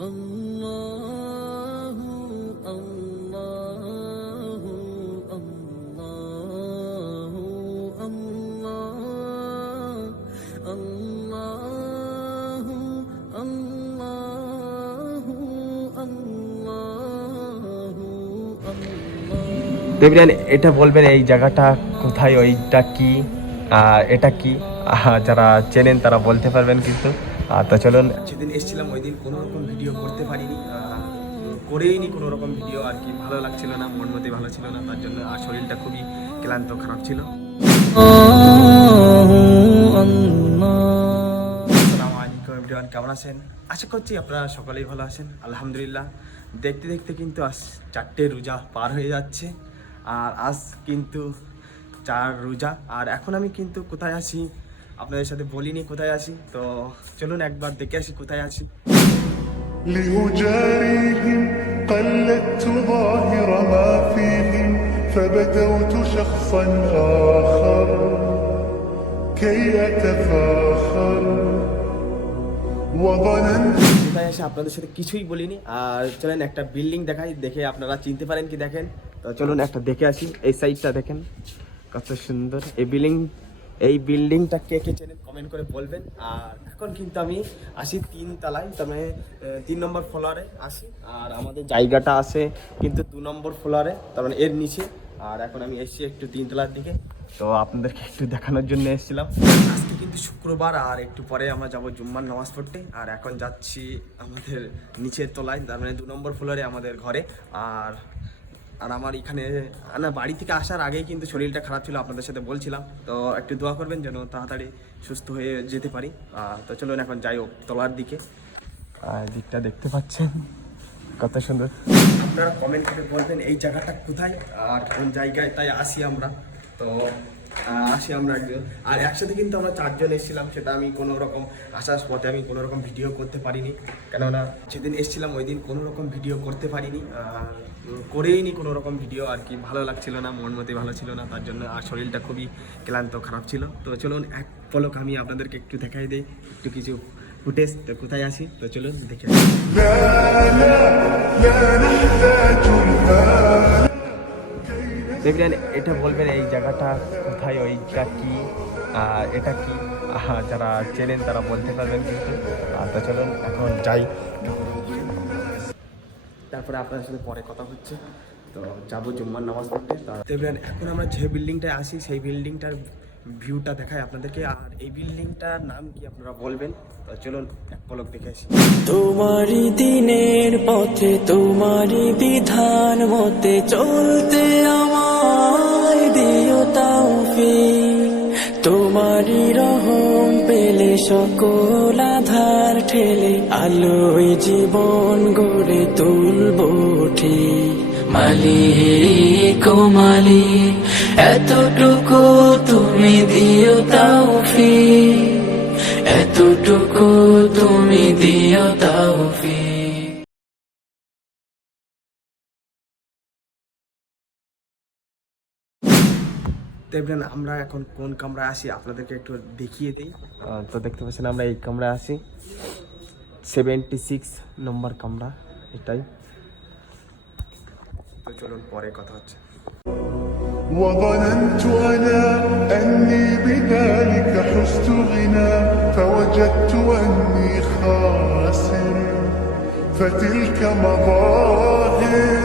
الله الله الله الله الله الله الله দেবরিয়ান এটা বলবেন এই জায়গাটা কোথায় ওইটা কি আর এটা কি আহ, যারা চেনেন তারা বলতে পারবেন কিন্তু আহ, তো চলুন। যেদিন এসেছিলাম ওই দিন কোনো রকম ভিডিও করতে পারিনি। করেই নি কোনো রকম ভিডিও আর কি ভালো লাগছিল না মন মতে ভালো ছিল না তার জন্য আর শরীরটা খুবই ক্লান্ত খারাপ ছিল। কেমন আছেন? আশা করছি আপনারা সকলেই ভালো আছেন। আলহামদুলিল্লাহ দেখতে দেখতে কিন্তু আজ চারটে রোজা পার হয়ে যাচ্ছে আর আজ কিন্তু চার রোজা। আর এখন আমি কিন্তু কোথায় আছি? আপনাদের সাথে বলিনি কোথায় আছি তো চলুন একবার দেখে আসি কোথায় আছি لأجاريهم قلدت ظاهر ما فيهم فبدوت شخصا آخر كي أتفاخر وظننت কোথায় এসে আপনাদের সাথে কিছুই বলিনি আর চলেন একটা বিল্ডিং দেখাই দেখে আপনারা চিনতে পারেন কি দেখেন তো চলুন একটা দেখে আসি এই সাইডটা দেখেন কত সুন্দর এই বিল্ডিং এই বিল্ডিংটা কে কে চেনেন কমেন্ট করে বলবেন। আর এখন কিন্তু আমি আসি তিন তলায় মানে তিন নম্বর ফ্লোরে আসি। আর আমাদের জায়গাটা আছে কিন্তু দু নম্বর ফ্লোরে তার মানে এর নিচে। আর এখন আমি এসেছি একটু তিন তিনতলার দিকে। তো আপনাদেরকে একটু দেখানোর জন্য এসেছিলাম। আজকে কিন্তু শুক্রবার, আর একটু পরে আমরা যাব জুম্মার নামাজ পড়তে। আর এখন যাচ্ছি আমাদের নিচের তলায়, তার মানে দু নম্বর ফ্লোরে আমাদের ঘরে। আর আর আমার এখানে, না, বাড়ি থেকে আসার আগেই কিন্তু শরীরটা খারাপ ছিল, আপনাদের সাথে বলছিলাম। তো একটু দোয়া করবেন যেন তাড়াতাড়ি সুস্থ হয়ে যেতে পারি। তো চলুন এখন যাই হোক তলার দিকে। দিকটা দেখতে পাচ্ছেন। কত সুন্দর। আপনারা কমেন্ট করে বলবেন এই জায়গাটা কোথায় আর কোন জায়গায় তাই আসি আমরা। তো আসি আমরা একজন। আর একসাথে কিন্তু আমরা চারজন এসেছিলাম, সেটা আমি কোনো রকম আসার পথে আমি কোনো রকম ভিডিও করতে পারিনি। কেননা যেদিন এসেছিলাম, ওই দিন কোনো রকম ভিডিও করতে পারিনি। করেই নি কোনো রকম ভিডিও আর কি ভালো লাগছিল না, মন মতে ভালো ছিল না, তার জন্য আর শরীরটা খুবই ক্লান্ত, খারাপ ছিল। তো চলুন, এক পলক আমি আপনাদেরকে একটু দেখাই দিই, একটু কিছু ফুটেজ তো কোথায় আসি তো চলুন, দেখে দেখলেন এটা বলবেন, এই জায়গাটা কোথায়, ওইটা কি আর এটা কি? যারা চেনেন তারা বলতে পারবেন কিন্তু। আর তা চলুন, এখন যাই। তারপরে আপনার সাথে পরে কথা হচ্ছে। তো যাব জুম্মার নামাজ পড়তে। তো দেখবেন এখন আমরা যে বিল্ডিংটায় আসি, সেই বিল্ডিংটার ভিউটা দেখাই আপনাদেরকে। আর এই বিল্ডিংটার নাম কি আপনারা বলবেন? চলুন পলক দেখে আসি। তোমারই দিনের পথে, তোমারই বিধান মতে চলতে আমায় দিও তাওফিক তোমারই রহম পেলে সকল আধার ঠেলে, আলোয় জীবন গড়ে তুলব ঠিক। মালিক ও মালিক এতটুকু তুমি দিও তাওফিক এতটুকু তুমি দিও তাওফিক। দেখবেন আমরা এখন কোন কামরায় আসি আপনাদেরকে একটু দেখিয়ে দিই। তো দেখতে পাচ্ছেন আমরা এই কামরায় আসি সেভেন্টি সিক্স নম্বর কামরা এটাই। তো চলুন পরে কথা হচ্ছে وظننت أنا أني بذلك حزت غنى فوجدت أني خاسر فتلك مظاهر